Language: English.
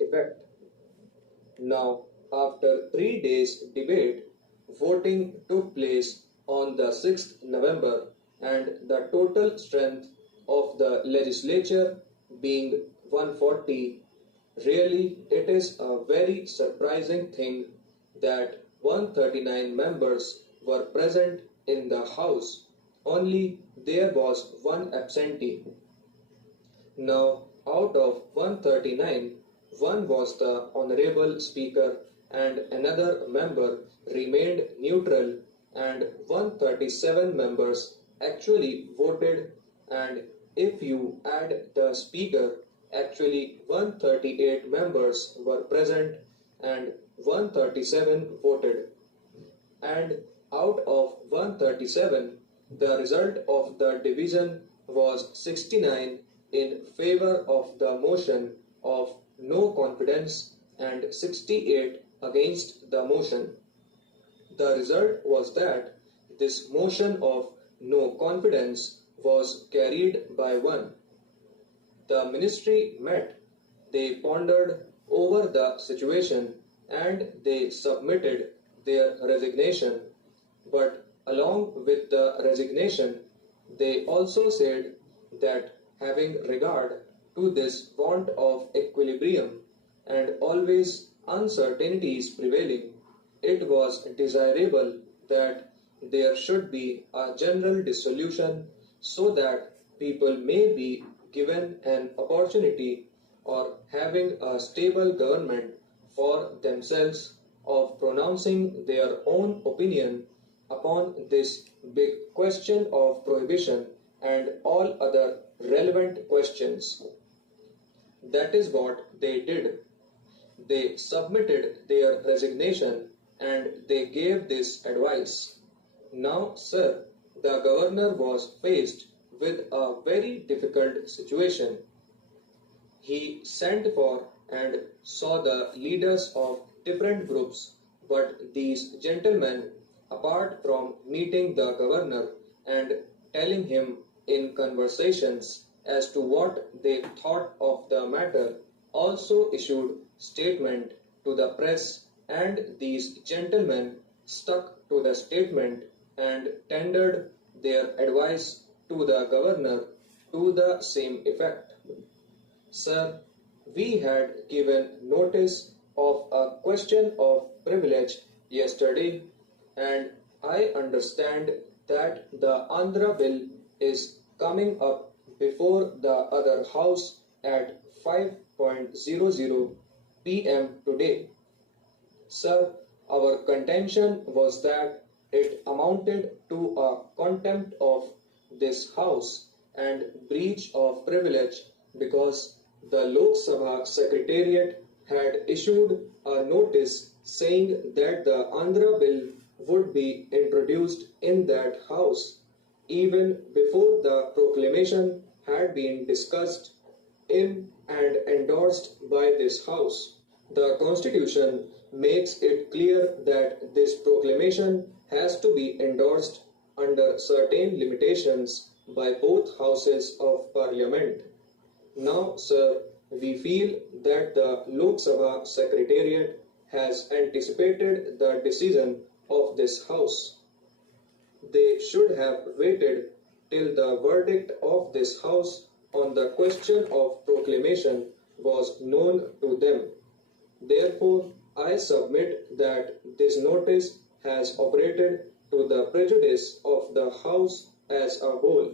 effect. Now, after 3 days debate, voting took place on the 6th November and the total strength of the legislature being 140. Really, it is a very surprising thing that 139 members were present in the House, only there was one absentee. Now, out of 139, one was the Honorable Speaker and another member remained neutral, and 137 members actually voted, and if you add the Speaker, actually 138 members were present and 137 voted. And out of 137, the result of the division was 69 in favor of the motion of no confidence and 68 against the motion. The result was that this motion of no confidence was carried by one. The ministry met, they pondered over the situation and they submitted their resignation. But along with the resignation, they also said that having regard to this want of equilibrium and always uncertainties prevailing, it was desirable that there should be a general dissolution so that people may be given an opportunity or having a stable government for themselves of pronouncing their own opinion upon this big question of prohibition and all other relevant questions. That is what they did. They submitted their resignation and they gave this advice. Now, sir, the governor was faced with a very difficult situation. He sent for and saw the leaders of different groups, but these gentlemen, apart from meeting the governor and telling him in conversations as to what they thought of the matter, also issued statement to the press, and these gentlemen stuck to the statement and tendered their advice to the governor to the same effect. Sir, we had given notice of a question of privilege yesterday, and I understand that the Andhra bill is coming up before the other house at 5:00 p.m. today. Sir, our contention was that it amounted to a contempt of this house and breach of privilege because the Lok Sabha Secretariat had issued a notice saying that the Andhra bill would be introduced in that house even before the proclamation had been discussed in and endorsed by this house. The Constitution makes it clear that this proclamation has to be endorsed under certain limitations by both houses of parliament. Now, sir, we feel that the Lok Sabha Secretariat has anticipated the decision of this house. They should have waited till the verdict of this house on the question of proclamation was known to them. Therefore, I submit that this notice has operated to the prejudice of the house as a whole.